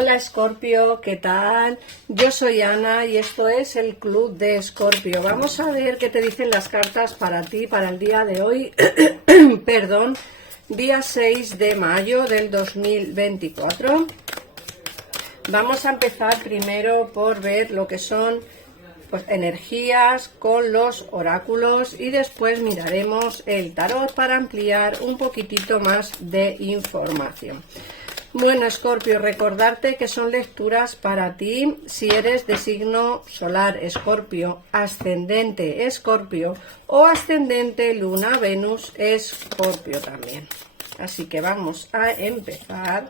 Hola Escorpio, ¿qué tal? Yo soy Ana y esto es el Club de Escorpio. Vamos a ver qué te dicen las cartas para ti, para el día de hoy, perdón, día 6 de mayo del 2024. Vamos a empezar primero por ver lo que son pues, energías con los oráculos y después miraremos el tarot para ampliar un poquitito más de información. Bueno, Escorpio, recordarte que son lecturas para ti si eres de signo solar Escorpio, ascendente Escorpio o ascendente Luna Venus Escorpio también. Así que vamos a empezar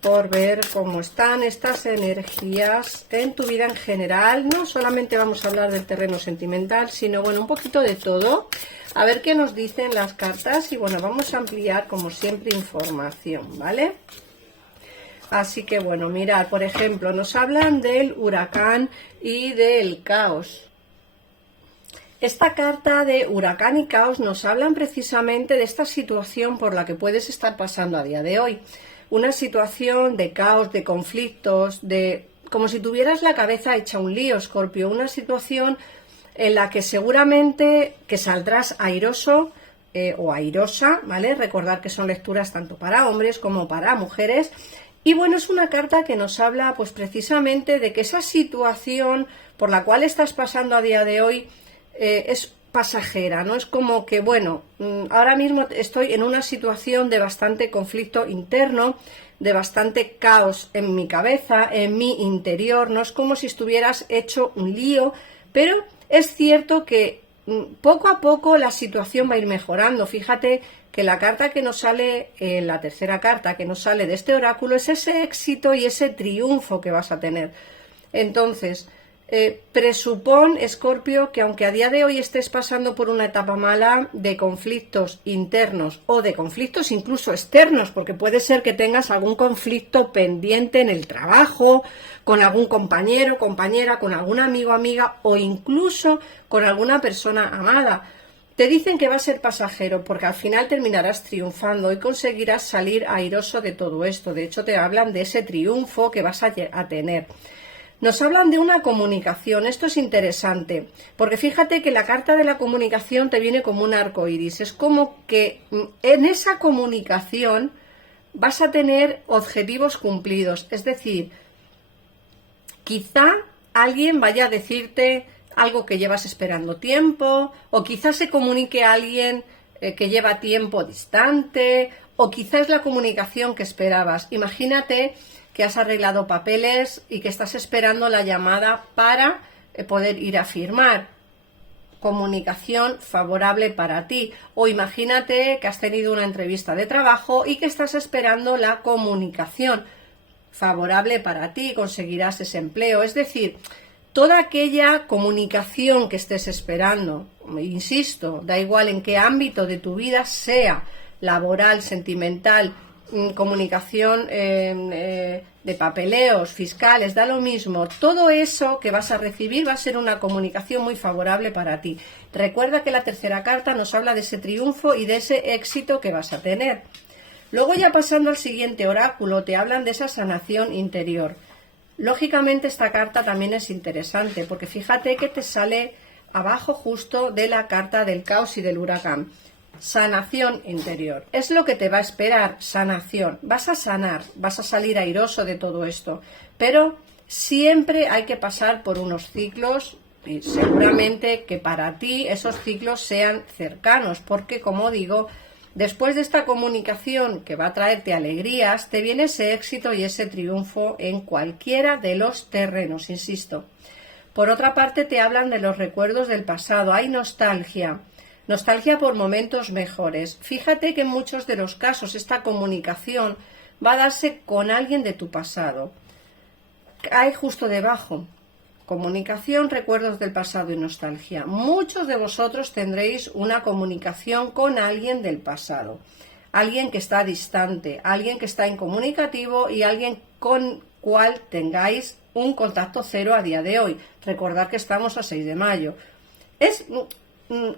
por ver cómo están estas energías en tu vida en general. No solamente vamos a hablar del terreno sentimental, sino bueno, un poquito de todo. A ver qué nos dicen las cartas y bueno, vamos a ampliar como siempre información, ¿vale? Así que bueno, mirad, por ejemplo, nos hablan del huracán y del caos. Esta carta de huracán y caos nos hablan precisamente de esta situación por la que puedes estar pasando a día de hoy. Una situación de caos, de conflictos, de como si tuvieras la cabeza hecha un lío, Escorpio. Una situación en la que seguramente que saldrás airoso o airosa, ¿vale? Recordar que son lecturas tanto para hombres como para mujeres. Y bueno, es una carta que nos habla pues precisamente de que esa situación por la cual estás pasando a día de hoy es pasajera, ¿no? Es como que, bueno, ahora mismo estoy en una situación de bastante conflicto interno, de bastante caos en mi cabeza, en mi interior, no es como si estuvieras hecho un lío, pero es cierto que poco a poco la situación va a ir mejorando. Fíjate que la carta que nos sale, la tercera carta que nos sale de este oráculo es ese éxito y ese triunfo que vas a tener. Entonces, presupón, Escorpio, que aunque a día de hoy estés pasando por una etapa mala de conflictos internos o de conflictos incluso externos, porque puede ser que tengas algún conflicto pendiente en el trabajo, con algún compañero, compañera, con algún amigo, amiga o incluso con alguna persona amada, te dicen que va a ser pasajero porque al final terminarás triunfando y conseguirás salir airoso de todo esto. De hecho, te hablan de ese triunfo que vas a tener. Nos hablan de una comunicación. Esto es interesante, porque fíjate que la carta de la comunicación te viene como un arco iris. Es como que en esa comunicación vas a tener objetivos cumplidos. Es decir, quizá alguien vaya a decirte algo que llevas esperando tiempo, o quizás se comunique a alguien que lleva tiempo distante, o quizás es la comunicación que esperabas. Imagínate que has arreglado papeles y que estás esperando la llamada para poder ir a firmar. Comunicación favorable para ti. O imagínate que has tenido una entrevista de trabajo y que estás esperando la comunicación favorable para ti, conseguirás ese empleo. Es decir, toda aquella comunicación que estés esperando, insisto, da igual en qué ámbito de tu vida sea, laboral, sentimental, comunicación de papeleos, fiscales, da lo mismo. Todo eso que vas a recibir va a ser una comunicación muy favorable para ti. Recuerda que la tercera carta nos habla de ese triunfo y de ese éxito que vas a tener. Luego ya pasando al siguiente oráculo, te hablan de esa sanación interior. Lógicamente esta carta también es interesante porque fíjate que te sale abajo justo de la carta del caos y del huracán. Sanación interior, es lo que te va a esperar, sanación, vas a sanar, vas a salir airoso de todo esto, pero siempre hay que pasar por unos ciclos y seguramente que para ti esos ciclos sean cercanos, porque como digo, después de esta comunicación que va a traerte alegrías, te viene ese éxito y ese triunfo en cualquiera de los terrenos, insisto. Por otra parte te hablan de los recuerdos del pasado, hay nostalgia. Nostalgia por momentos mejores. Fíjate que en muchos de los casos esta comunicación va a darse con alguien de tu pasado. Hay justo debajo, comunicación, recuerdos del pasado y nostalgia. Muchos de vosotros tendréis una comunicación con alguien del pasado. Alguien que está distante, alguien que está incomunicativo y alguien con cual tengáis un contacto cero a día de hoy. Recordad que estamos a 6 de mayo.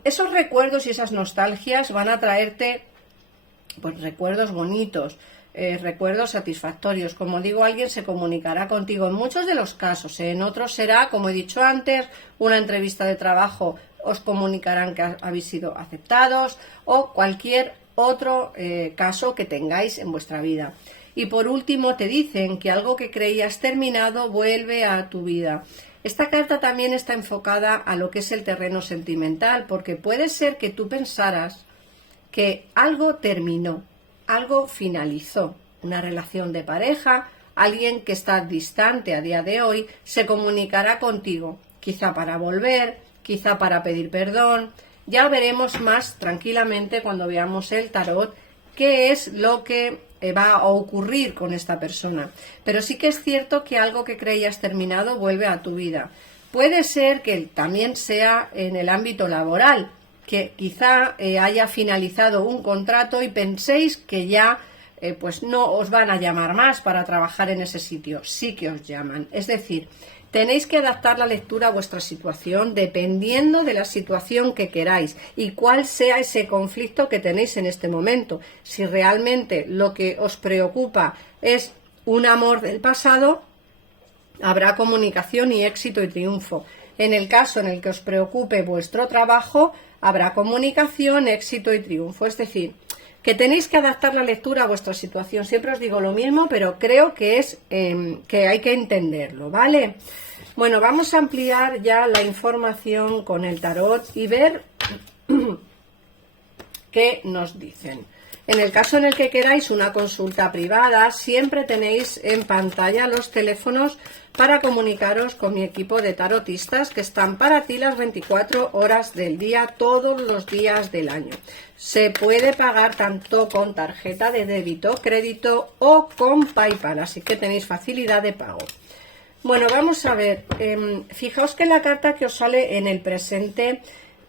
Esos recuerdos y esas nostalgias van a traerte pues recuerdos bonitos, recuerdos satisfactorios. Como digo, alguien se comunicará contigo en muchos de los casos, en otros será, como he dicho antes, una entrevista de trabajo, os comunicarán que habéis sido aceptados o cualquier otro caso que tengáis en vuestra vida. Y por último te dicen que algo que creías terminado vuelve a tu vida. Esta carta también está enfocada a lo que es el terreno sentimental, porque puede ser que tú pensaras que algo terminó, algo finalizó, una relación de pareja, alguien que está distante a día de hoy se comunicará contigo, quizá para volver, quizá para pedir perdón. Ya veremos más tranquilamente cuando veamos el tarot qué es lo que va a ocurrir con esta persona. Pero sí que es cierto que algo que creías terminado vuelve a tu vida. Puede ser que también sea en el ámbito laboral, que quizá haya finalizado un contrato y penséis que ya pues no os van a llamar más para trabajar en ese sitio. Sí que os llaman. Es decir, tenéis que adaptar la lectura a vuestra situación dependiendo de la situación que queráis y cuál sea ese conflicto que tenéis en este momento. Si realmente lo que os preocupa es un amor del pasado, habrá comunicación y éxito y triunfo. En el caso en el que os preocupe vuestro trabajo, habrá comunicación, éxito y triunfo. Es decir, que tenéis que adaptar la lectura a vuestra situación. Siempre os digo lo mismo, pero creo que es que hay que entenderlo, ¿vale? Bueno, vamos a ampliar ya la información con el tarot y ver qué nos dicen. En el caso en el que queráis una consulta privada, siempre tenéis en pantalla los teléfonos para comunicaros con mi equipo de tarotistas que están para ti las 24 horas del día, todos los días del año. Se puede pagar tanto con tarjeta de débito, crédito o con PayPal, así que tenéis facilidad de pago. Bueno, vamos a ver, fijaos que en la carta que os sale en el presente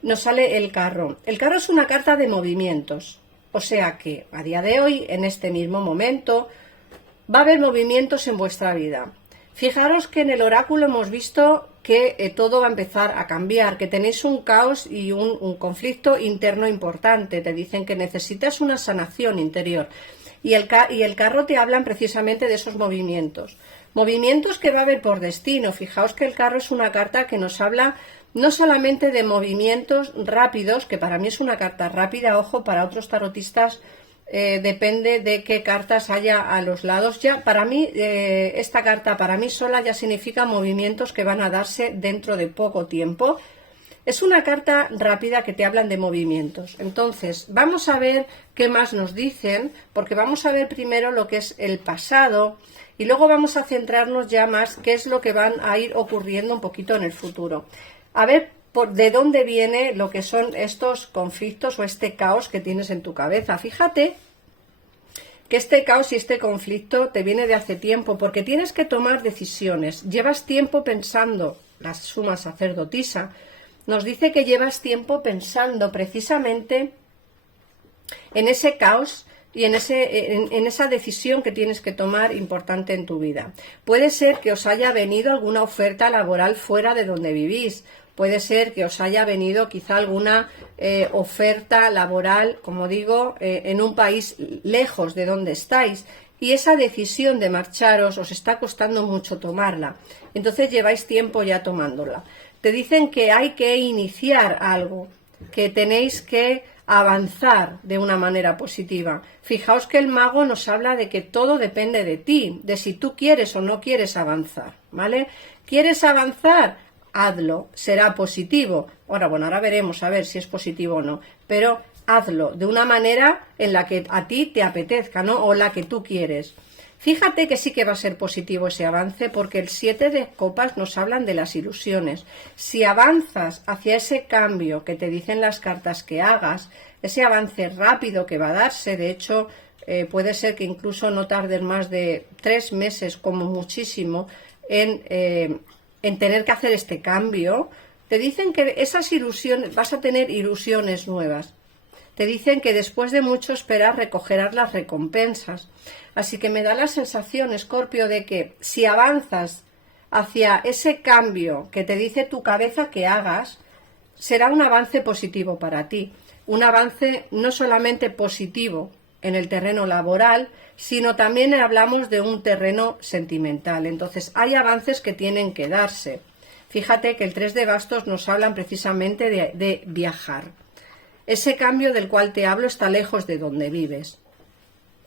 nos sale el carro. El carro es una carta de movimientos. O sea que a día de hoy, en este mismo momento, va a haber movimientos en vuestra vida. Fijaros que en el oráculo hemos visto que todo va a empezar a cambiar, que tenéis un caos y un conflicto interno importante. Te dicen que necesitas una sanación interior. Y el carro te hablan precisamente de esos movimientos. Movimientos que va a haber por destino. Fijaos que el carro es una carta que nos habla no solamente de movimientos rápidos, que para mí es una carta rápida, ojo, para otros tarotistas depende de qué cartas haya a los lados. Ya para mí, esta carta para mí sola ya significa movimientos que van a darse dentro de poco tiempo. Es una carta rápida que te hablan de movimientos. Entonces, vamos a ver qué más nos dicen, porque vamos a ver primero lo que es el pasado y luego vamos a centrarnos ya más qué es lo que van a ir ocurriendo un poquito en el futuro. A ver de dónde viene lo que son estos conflictos o este caos que tienes en tu cabeza. Fíjate que este caos y este conflicto te viene de hace tiempo porque tienes que tomar decisiones. Llevas tiempo pensando, la suma sacerdotisa nos dice que llevas tiempo pensando precisamente en ese caos y en esa decisión que tienes que tomar importante en tu vida. Puede ser que os haya venido alguna oferta laboral fuera de donde vivís. Puede ser que os haya venido quizá alguna oferta laboral, como digo, en un país lejos de donde estáis. Y esa decisión de marcharos os está costando mucho tomarla. Entonces lleváis tiempo ya tomándola. Te dicen que hay que iniciar algo, que tenéis que avanzar de una manera positiva. Fijaos que el mago nos habla de que todo depende de ti, de si tú quieres o no quieres avanzar, ¿vale? ¿Quieres avanzar? Hazlo, será positivo. Ahora veremos a ver si es positivo o no, pero hazlo de una manera en la que a ti te apetezca, ¿no? O la que tú quieres. Fíjate que sí que va a ser positivo ese avance porque el 7 de copas nos hablan de las ilusiones. Si avanzas hacia ese cambio que te dicen las cartas que hagas, ese avance rápido que va a darse, de hecho puede ser que incluso no tardes más de 3 meses como muchísimo en tener que hacer este cambio, te dicen que esas ilusiones, vas a tener ilusiones nuevas. Te dicen que después de mucho esperar recogerás las recompensas. Así que me da la sensación, Escorpio, de que si avanzas hacia ese cambio que te dice tu cabeza que hagas, será un avance positivo para ti. Un avance no solamente positivo en el terreno laboral, sino también hablamos de un terreno sentimental. Entonces, hay avances que tienen que darse. Fíjate que el 3 de bastos nos hablan precisamente de viajar. Ese cambio del cual te hablo está lejos de donde vives.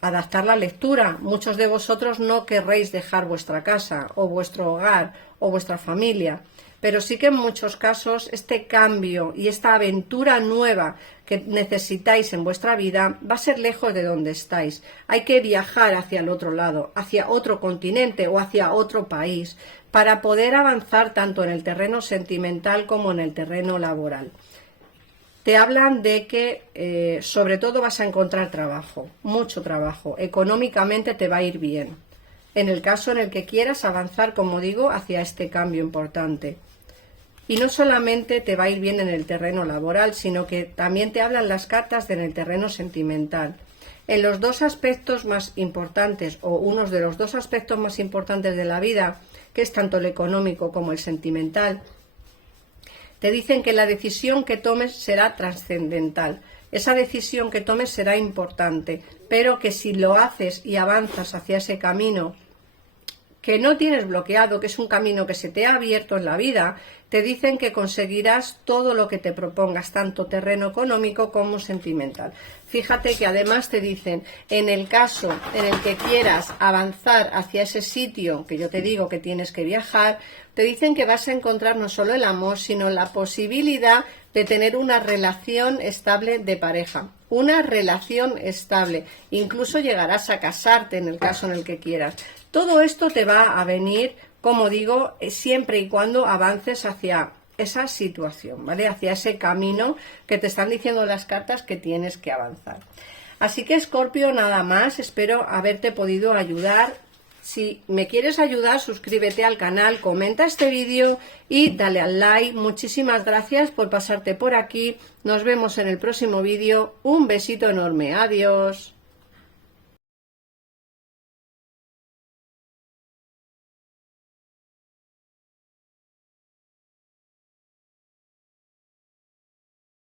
Adaptar la lectura. Muchos de vosotros no querréis dejar vuestra casa o vuestro hogar o vuestra familia, pero sí que en muchos casos este cambio y esta aventura nueva que necesitáis en vuestra vida va a ser lejos de donde estáis. Hay que viajar hacia el otro lado, hacia otro continente o hacia otro país, para poder avanzar tanto en el terreno sentimental como en el terreno laboral. Te hablan de que sobre todo vas a encontrar trabajo, mucho trabajo, económicamente te va a ir bien, en el caso en el que quieras avanzar, como digo, hacia este cambio importante. Y no solamente te va a ir bien en el terreno laboral, sino que también te hablan las cartas en el terreno sentimental. En los dos aspectos más importantes, o unos de los dos aspectos más importantes de la vida, que es tanto el económico como el sentimental, te dicen que la decisión que tomes será trascendental. Esa decisión que tomes será importante, pero que si lo haces y avanzas hacia ese camino que no tienes bloqueado, que es un camino que se te ha abierto en la vida, te dicen que conseguirás todo lo que te propongas, tanto terreno económico como sentimental. Fíjate que además te dicen, en el caso en el que quieras avanzar hacia ese sitio, que yo te digo que tienes que viajar, te dicen que vas a encontrar no solo el amor, sino la posibilidad de tener una relación estable de pareja. Una relación estable. Incluso llegarás a casarte en el caso en el que quieras. Todo esto te va a venir, como digo, siempre y cuando avances hacia esa situación, ¿vale? Hacia ese camino que te están diciendo las cartas que tienes que avanzar. Así que, Escorpio, nada más. Espero haberte podido ayudar. Si me quieres ayudar, suscríbete al canal, comenta este vídeo y dale al like. Muchísimas gracias por pasarte por aquí. Nos vemos en el próximo vídeo. Un besito enorme. Adiós.